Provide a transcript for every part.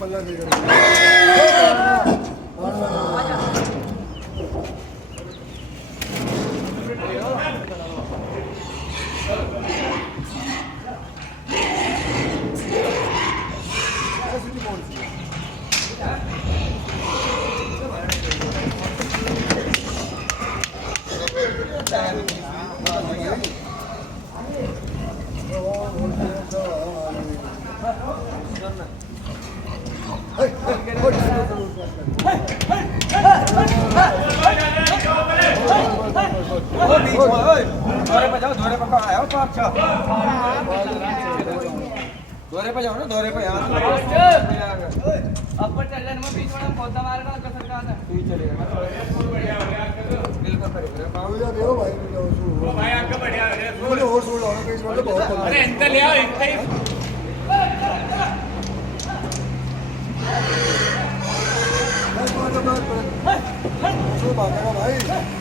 पल्ला दे दोरे पे जाओ ना दोरे पे यहाँ अपर चल में बीच में पौधा मारना का सरकार है तू ही चलेगा बिल्कुल करेगा बाबू जा देखो भाई ओ भाई आपका बढ़िया है बोले और सुन लो ना पेज वाले बहुत अरे इंटर ले आओ इंटर ही तो बात है भाई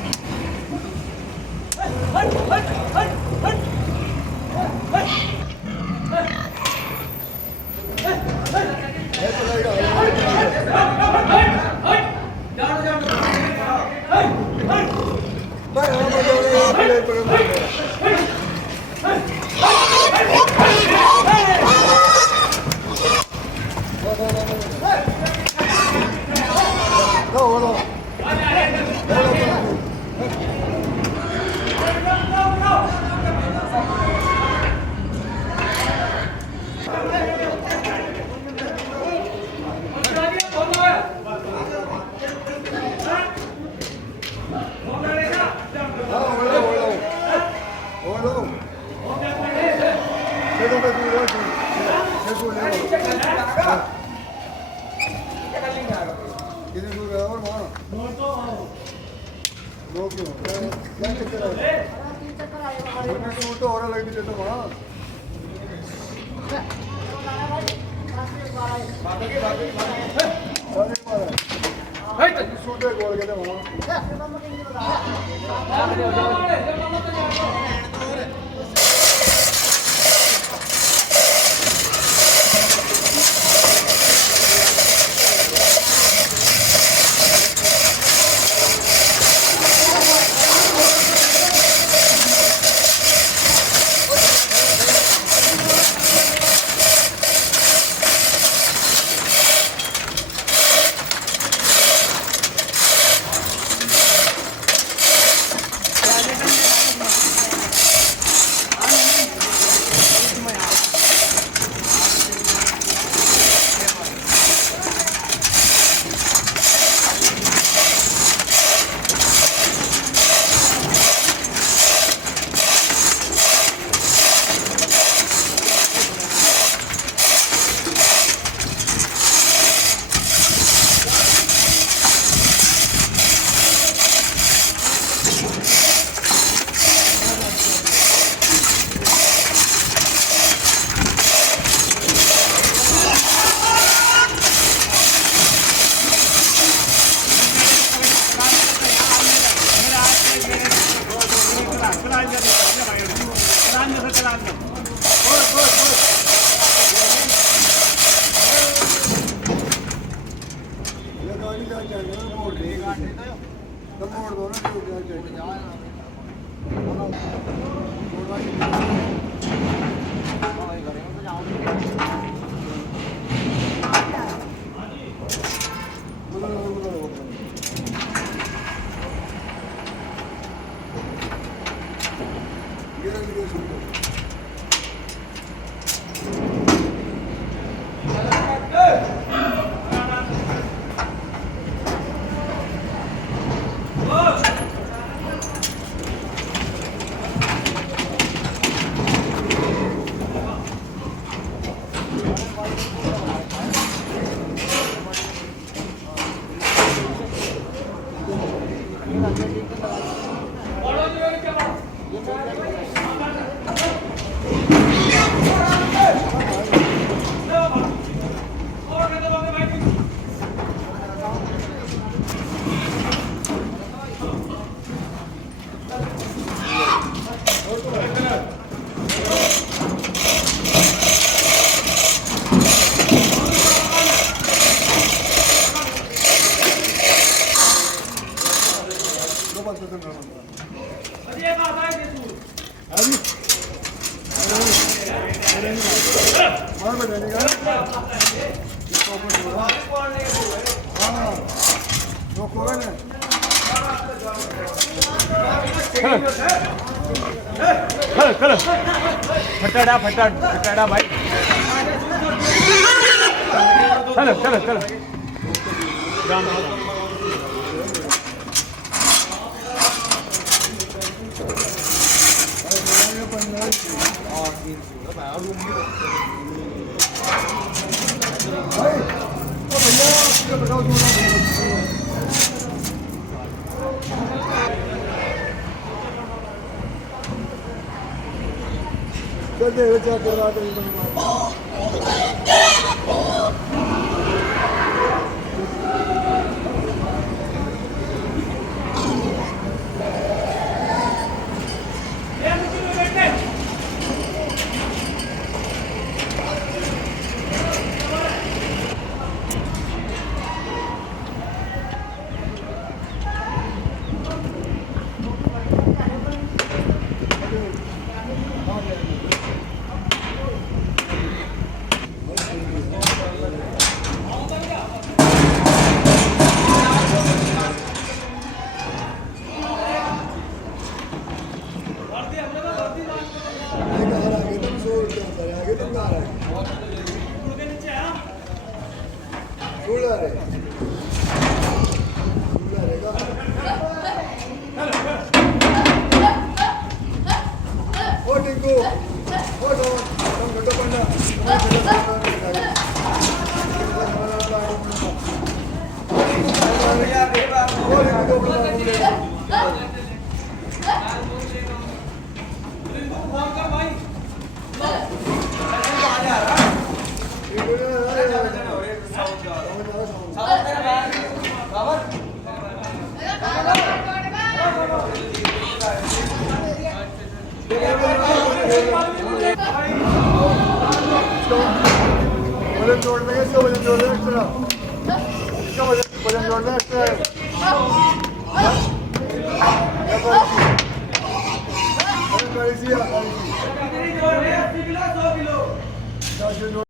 हाँ रोको है ना चलो फटाड़ा भाई चलो भाई ओ भैया आपको बताओ चल दे बच्चा करवा दे वजन जोड़ देंगे इसका वजन जोड़ दें एक्स्ट्रा इसका वजन जोड़ दें एक्स्ट्रा वजन 100 किलो